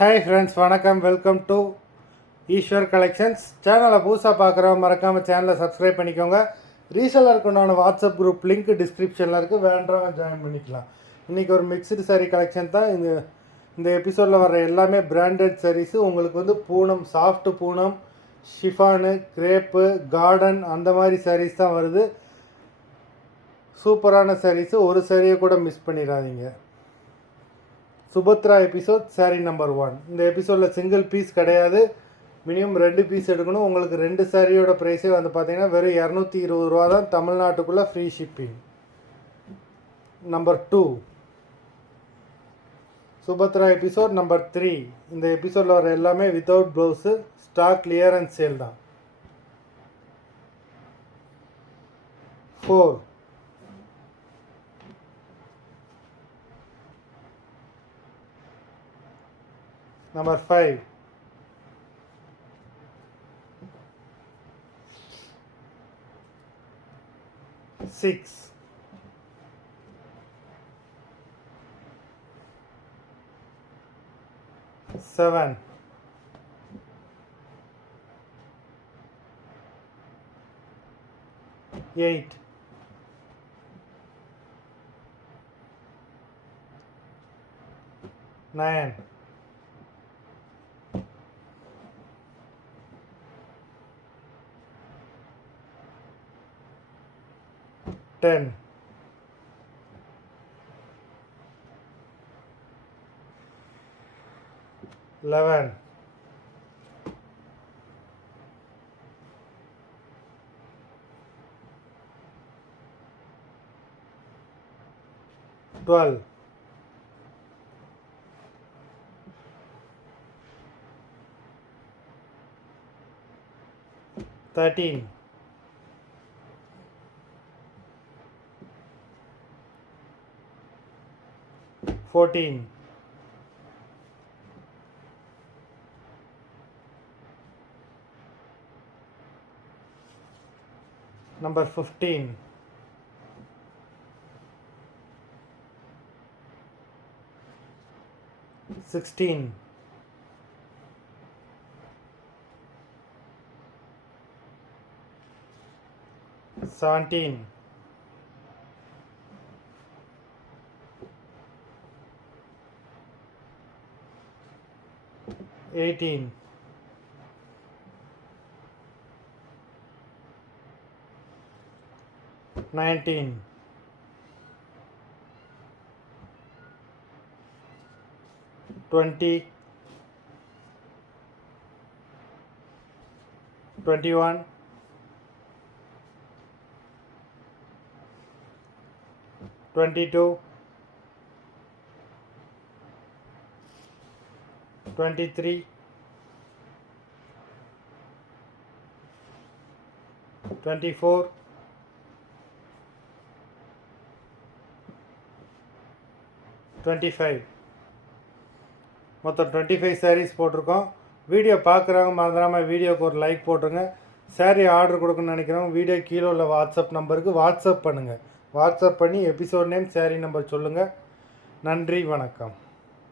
Hi friends, வணக்கம். Welcome to Eswar collections. சேனலை புதுசாக பார்க்குறவங்க மறக்காமல் சேனலை சப்ஸ்கிரைப் பண்ணிக்கோங்க. ரீசெல்லருக்கு உண்டான வாட்ஸ்அப் குரூப் லிங்க் டிஸ்கிரிப்ஷனில் இருக்குது, வேண்டவங்க ஜாயின் பண்ணிக்கலாம். இன்றைக்கி ஒரு மிக்ஸ்டு சாரீ கலெக்ஷன் தான். இந்த எபிசோடில் வர எல்லாமே பிராண்டட் சாரீஸு. உங்களுக்கு வந்து Poonam, soft Poonam, chiffon, crepe, cotton அந்த மாதிரி சாரீஸ் தான் வருது. சூப்பரான சாரீஸு, ஒரு சாரியை கூட மிஸ் பண்ணிடாதீங்க. சுபத்ரா எபிசோட் சாரீ நம்பர் 1. இந்த எபிசோடில் சிங்கிள் பீஸ் கிடையாது, மினிமம் 2 பீஸ் எடுக்கணும். உங்களுக்கு 2 சாரியோட ப்ரைஸே வந்து பார்த்தீங்கன்னா வெறும் 220 ரூபா தான், தமிழ்நாட்டுக்குள்ளே free shipping. Number 2 Subhadra episode number 3. இந்த எபிசோடில் வர எல்லாமே without blouse, stock clearance sale தான். 4 Number 5 6 7 8 9 10 11 12 13 14 Number 15 16 17 18 19 20 21 22 23 24 25 மொத்தம் 25 சாரீஸ் போட்டிருக்கோம். வீடியோ பார்க்குறவங்க மறந்துடாமல் வீடியோக்கு ஒரு லைக் போட்டுருங்க. சாரீ ஆர்டர் கொடுக்கணும்னு நினைக்கிறவங்க வீடியோ கீழே உள்ள வாட்ஸ்அப் நம்பருக்கு வாட்ஸ்அப் பண்ணுங்கள். வாட்ஸ்அப் பண்ணி எபிசோட் நேம், சாரீ நம்பர் சொல்லுங்கள். நன்றி, வணக்கம்.